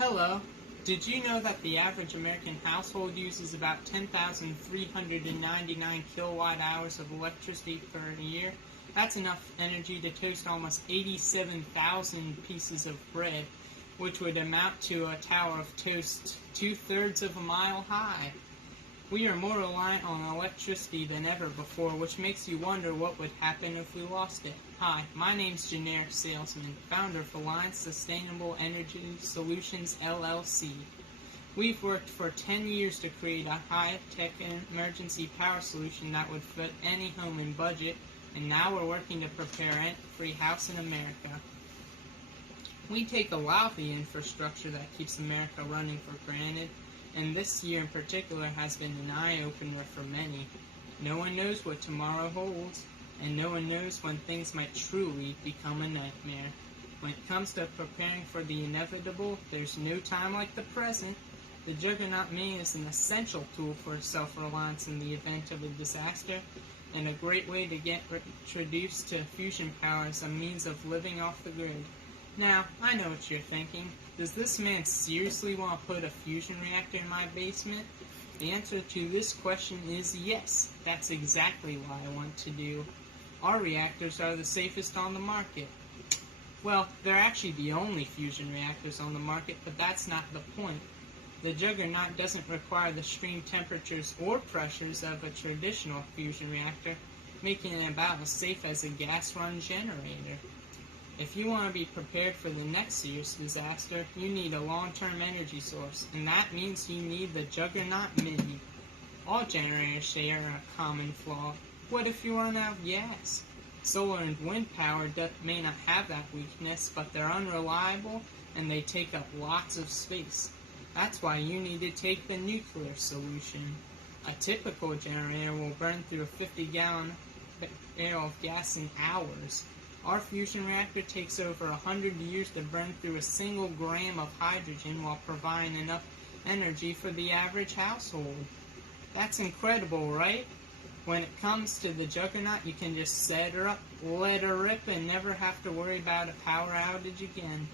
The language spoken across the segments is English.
Hello. Did you know that the average American household uses about 10,399 kilowatt hours of electricity per year? That's enough energy to toast almost 87,000 pieces of bread, which would amount to a tower of toast 2/3 of a mile high. We are more reliant on electricity than ever before, which makes you wonder what would happen if we lost it. Hi, my name's Generic Salesman, founder of Alliance Sustainable Energy Solutions, LLC. We've worked for 10 years to create a high-tech emergency power solution that would fit any home and budget, and now we're working to prepare rent-free house in America. We take a lot of the infrastructure that keeps America running for granted, and this year in particular has been an eye-opener for many. No one knows what tomorrow holds, and no one knows when things might truly become a nightmare. When it comes to preparing for the inevitable, there's no time like the present. The Juggernaut Mini is an essential tool for self-reliance in the event of a disaster, and a great way to get introduced to fusion power as a means of living off the grid. Now, I know what you're thinking. Does this man seriously want to put a fusion reactor in my basement? The answer to this question is yes. That's exactly what I want to do. Our reactors are the safest on the market. Well, they're actually the only fusion reactors on the market, but that's not the point. The Juggernaut doesn't require the extreme temperatures or pressures of a traditional fusion reactor, making it about as safe as a gas-run generator. If you want to be prepared for the next serious disaster, you need a long-term energy source, and that means you need the Juggernaut Mini. All generators share a common flaw. What if you run out of gas? Solar and wind power may not have that weakness, but they're unreliable and they take up lots of space. That's why you need to take the nuclear solution. A typical generator will burn through a 50-gallon barrel of gas in hours. Our fusion reactor takes over 100 years to burn through a single gram of hydrogen while providing enough energy for the average household. That's incredible, right? When it comes to the Juggernaut, you can just set her up, let her rip, and never have to worry about a power outage again.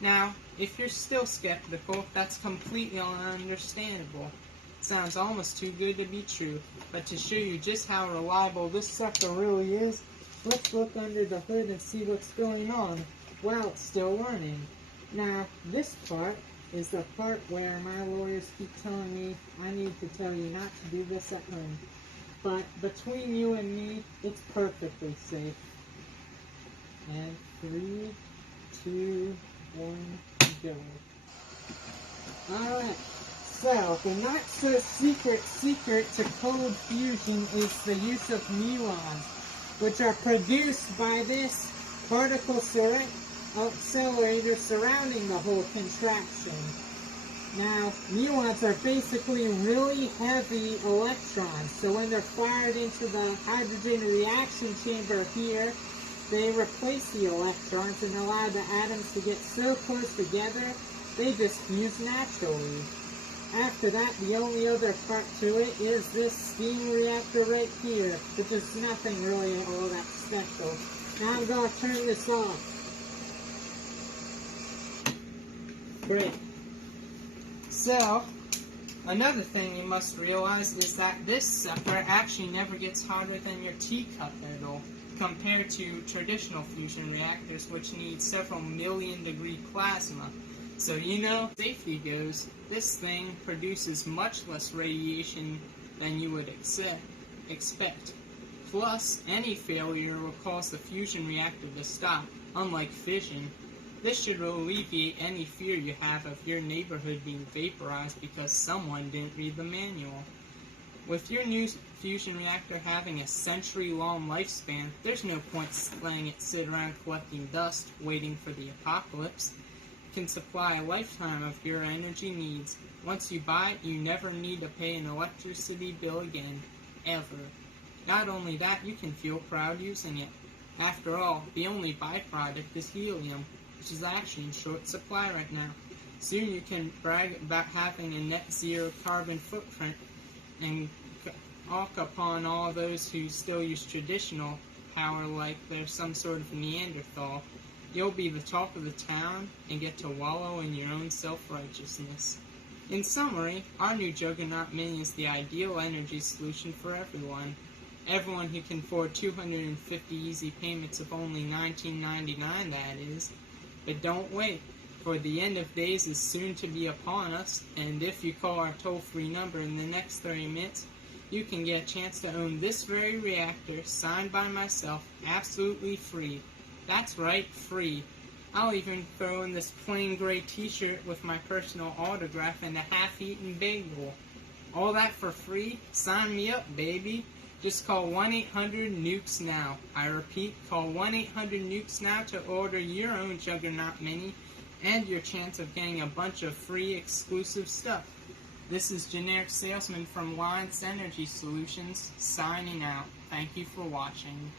Now, if you're still skeptical, that's completely understandable. Sounds almost too good to be true, but to show you just how reliable this sucker really is, let's look under the hood and see what's going on while it's still running. Now, this part is the part where my lawyers keep telling me I need to tell you not to do this at home. But between you and me, it's perfectly safe. And 3, 2, 1, go. Alright, so the not so secret to cold fusion is the use of muons, which are produced by this particle accelerator surrounding the whole contraption. Now, muons are basically really heavy electrons, so when they're fired into the hydrogen reaction chamber here, they replace the electrons and allow the atoms to get so close together, they just fuse naturally. After that, the only other part to it is this steam reactor right here, which is nothing really all that special. Now I'm going to turn this off. Great. So, another thing you must realize is that this sucker actually never gets hotter than your teacup medal, compared to traditional fusion reactors which need several million-degree plasma. So safety goes, this thing produces much less radiation than you would expect. Plus, any failure will cause the fusion reactor to stop, unlike fission. This should alleviate any fear you have of your neighborhood being vaporized because someone didn't read the manual. With your new fusion reactor having a century-long lifespan, there's no point letting it sit around collecting dust, waiting for the apocalypse. It can supply a lifetime of your energy needs. Once you buy it, you never need to pay an electricity bill again, ever. Not only that, you can feel proud using it. After all, the only byproduct is helium, which is actually in short supply right now. Soon you can brag about having a net zero carbon footprint and hawk upon all those who still use traditional power like they're some sort of Neanderthal. You'll be the talk of the town and get to wallow in your own self-righteousness. In summary, our new Juggernaut Mini is the ideal energy solution for everyone. Everyone who can afford 250 easy payments of only $19.99, that is. But don't wait, for the end of days is soon to be upon us, and if you call our toll-free number in the next 30 minutes, you can get a chance to own this very reactor, signed by myself, absolutely free. That's right, free. I'll even throw in this plain gray t-shirt with my personal autograph and a half-eaten bagel. All that for free? Sign me up, baby. Just call 1-800-NUKES now. I repeat, call 1-800-NUKES now to order your own Juggernaut Mini and your chance of getting a bunch of free exclusive stuff. This is Generic Salesman from Lines Energy Solutions, signing out. Thank you for watching.